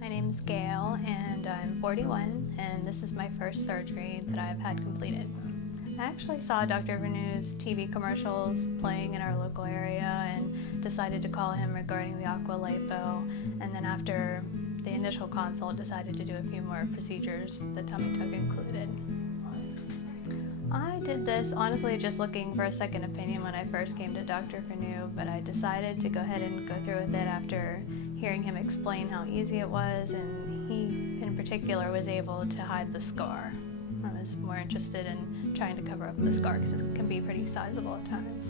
My name's Gail and I'm 41 and this is my first surgery that I've had completed. I actually saw Dr. Fernau's TV commercials playing in our local area and decided to call him regarding the AQUALIPO, and then after the initial consult decided to do a few more procedures, the tummy tuck included. I did this honestly just looking for a second opinion when I first came to Dr. Fernau, but I decided to go ahead and go through with it after hearing him explain how easy it was, and he in particular was able to hide the scar. I was more interested in trying to cover up the scar because it can be pretty sizable at times.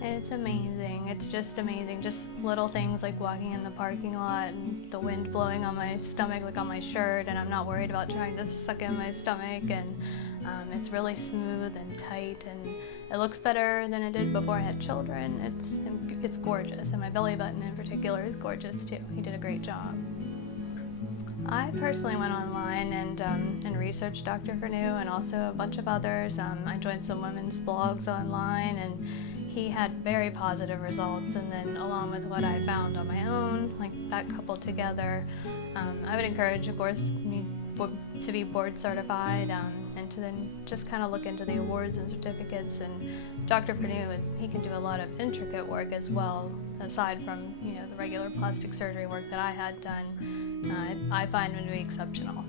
It's amazing. It's just amazing. Just little things like walking in the parking lot and the wind blowing on my stomach, like on my shirt, and I'm not worried about trying to suck in my stomach, and it's really smooth and tight, and it looks better than it did before I had children. It's gorgeous, and my belly button in particular is gorgeous too. He did a great job. I personally went online and researched Dr. Fernau and also a bunch of others. I joined some women's blogs online, and he had very positive results, and then along with what I found on my own, like that coupled together, I would encourage, of course, me to be board certified and to then just kind of look into the awards and certificates. And Dr. Fernau, he can do a lot of intricate work as well, aside from the regular plastic surgery work that I had done. I find him to be exceptional.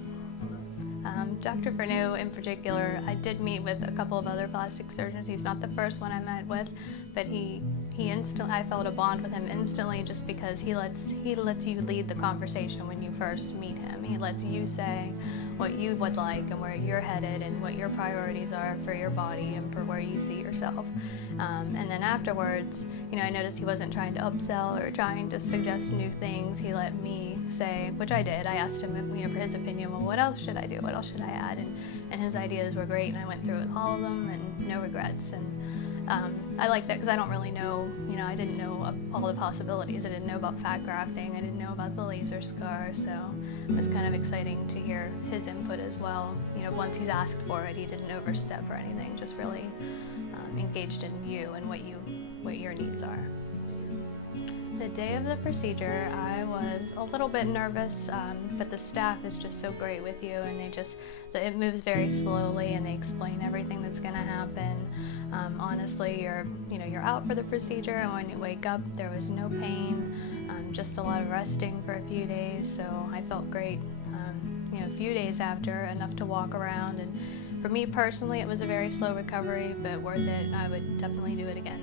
Dr. Fernau in particular, I did meet with a couple of other plastic surgeons. He's not the first one I met with, but I felt a bond with him instantly, just because he lets you lead the conversation when you first meet him. He lets you say what you would like and where you're headed and what your priorities are for your body and for where you see yourself. And then afterwards, I noticed he wasn't trying to upsell or trying to suggest new things. He let me say, which I did. I asked him for his opinion. Well, what else should I do? What else should I add? And his ideas were great, and I went through with all of them, and no regrets. And I liked it because I don't really know. I didn't know all the possibilities. I didn't know about fat grafting. I didn't know about the laser scar. So it was kind of exciting to hear his input as well. Once he's asked for it, he didn't overstep or anything. Just really engaged in you and what your needs are. The day of the procedure, I was a little bit nervous, but the staff is just so great with you, and it moves very slowly, and they explain everything that's going to happen. Honestly, you're out for the procedure, and when you wake up, there was no pain, just a lot of resting for a few days, so I felt great. A few days after, enough to walk around, and for me personally, it was a very slow recovery, but worth it. I would definitely do it again.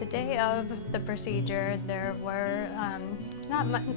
The day of the procedure, there were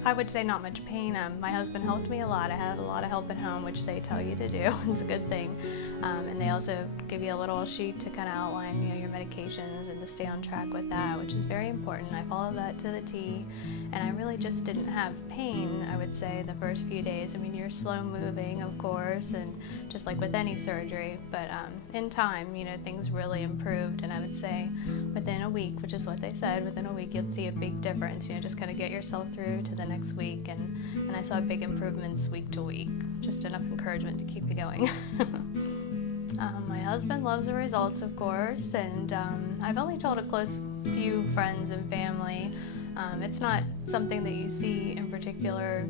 I would say not much pain. My husband helped me a lot. I had a lot of help at home, which they tell you to do. It's a good thing. And they also give you a little sheet to kind of outline your medications and to stay on track with that, which is very important. I followed that to the T, and I really just didn't have pain, I would say, the first few days. You're slow moving, of course, and just like with any surgery, but in time, things really improved, and I would say within a week, which is what they said, within a week you'll see a big difference. Just kind of get yourself through to the next week, and I saw big improvements week to week. Just enough encouragement to keep you going. My husband loves the results, of course, and I've only told a close few friends and family. It's not something that you see in particular,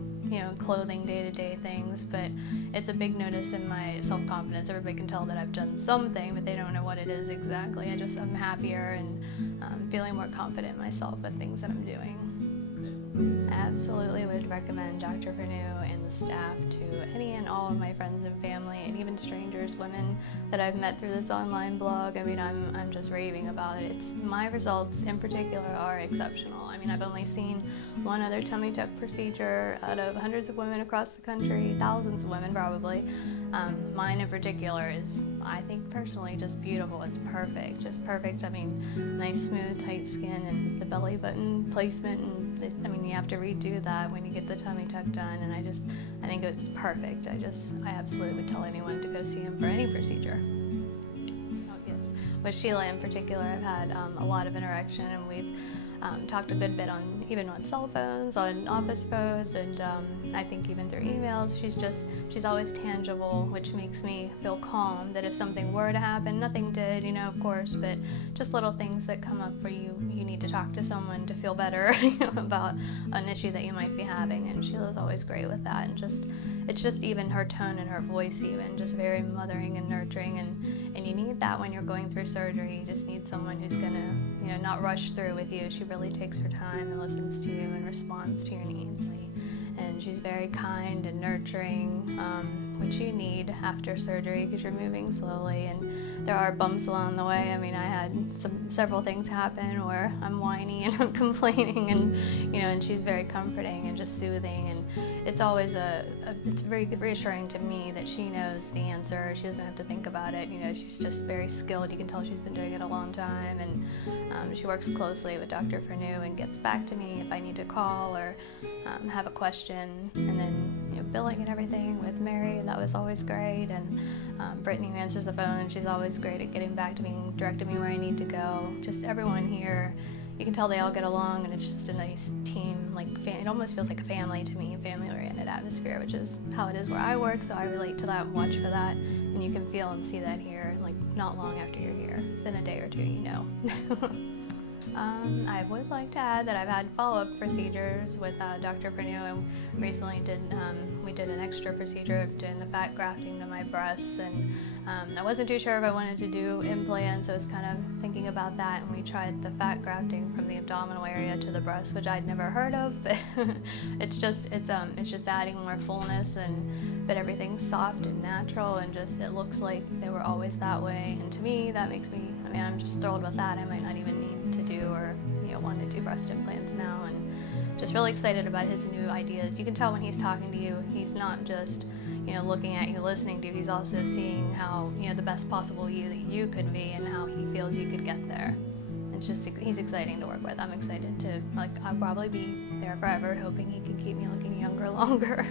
clothing, day-to-day things, but it's a big notice in my self-confidence. Everybody can tell that I've done something, but they don't know what it is exactly. I'm happier and feeling more confident in myself with things that I'm doing. Absolutely would recommend Dr. Fernau and the staff to any and all of my friends and family, and even strangers, women that I've met through this online blog. I'm just raving about it. My results in particular are exceptional. I've only seen one other tummy tuck procedure out of hundreds of women across the country, thousands of women probably. Mine in particular is, I think personally, just beautiful. It's perfect, just perfect. Nice, smooth, tight skin, and the belly button placement, and you have to redo that when you get the tummy tuck done, and I think it's perfect. I absolutely would tell anyone to go see him for any procedure. With Sheila in particular, I've had a lot of interaction, and we've talked a good bit even on cell phones, on office phones, and I think even through emails. she's always tangible, which makes me feel calm that if something were to happen, nothing did, you know, of course, but just little things that come up where you need to talk to someone to feel better about an issue that you might be having, and Sheila's always great with that, and it's just even her tone and her voice even, just very mothering and nurturing, and you need that when you're going through surgery. You just need someone who's gonna, you know, not rush through with you. She really takes her time and listens to you and responds to your needs. And she's very kind and nurturing, which you need after surgery because you're moving slowly and there are bumps along the way. I mean, I had several things happen where I'm whiny and I'm complaining, and you know, and she's very comforting and just soothing, and it's always it's very reassuring to me that she knows the answer. She doesn't have to think about it. You know, she's just very skilled. You can tell she's been doing it a long time, and she works closely with Dr. Fernau and gets back to me if I need to call or have a question. And then, you know, billing and everything with Mary, that was always great. And Brittany, who answers the phone, she's always great at getting back to me and directing me where I need to go. Just everyone here, you can tell they all get along, and it's just a nice team. Like, it almost feels like a family to me, family-oriented atmosphere, which is how it is where I work, so I relate to that and watch for that. And you can feel and see that here, like, not long after you're here. Within a day or two, you know. I would like to add that I've had follow-up procedures with Dr. Fernau, and recently we did an extra procedure of doing the fat grafting to my breasts, and I wasn't too sure if I wanted to do implants, so I was kind of thinking about that, and we tried the fat grafting from the abdominal area to the breast, which I'd never heard of, but it's just adding more fullness, but everything's soft and natural, and just it looks like they were always that way, and to me that makes me, I mean, I'm just thrilled with that. I might not even need to do or, you know, want to do breast implants now, and just really excited about his new ideas. You can tell when he's talking to you, he's not just, you know, looking at you, listening to you, he's also seeing how, you know, the best possible you that you could be and how he feels you could get there. It's just, he's exciting to work with. I'm excited to, like, I'll probably be there forever, hoping he can keep me looking younger longer.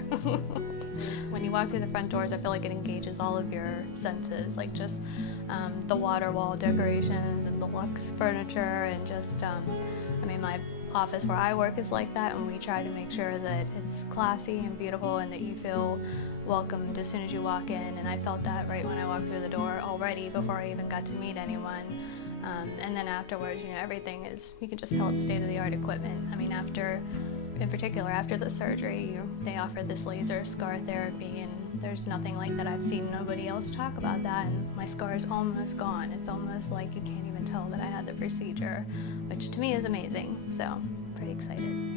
When you walk through the front doors, I feel like it engages all of your senses, like just the water wall decorations and the luxe furniture, and just, I mean, my office where I work is like that, and we try to make sure that it's classy and beautiful and that you feel welcomed as soon as you walk in, and I felt that right when I walked through the door already before I even got to meet anyone. And then afterwards, you know, everything is, you can just tell it's state-of-the-art equipment. I mean, in particular after the surgery, they offered this laser scar therapy, and there's nothing like that. I've seen nobody else talk about that, and my scar is almost gone. It's almost like you can't even tell that I had the procedure, which to me is amazing, so I'm pretty excited.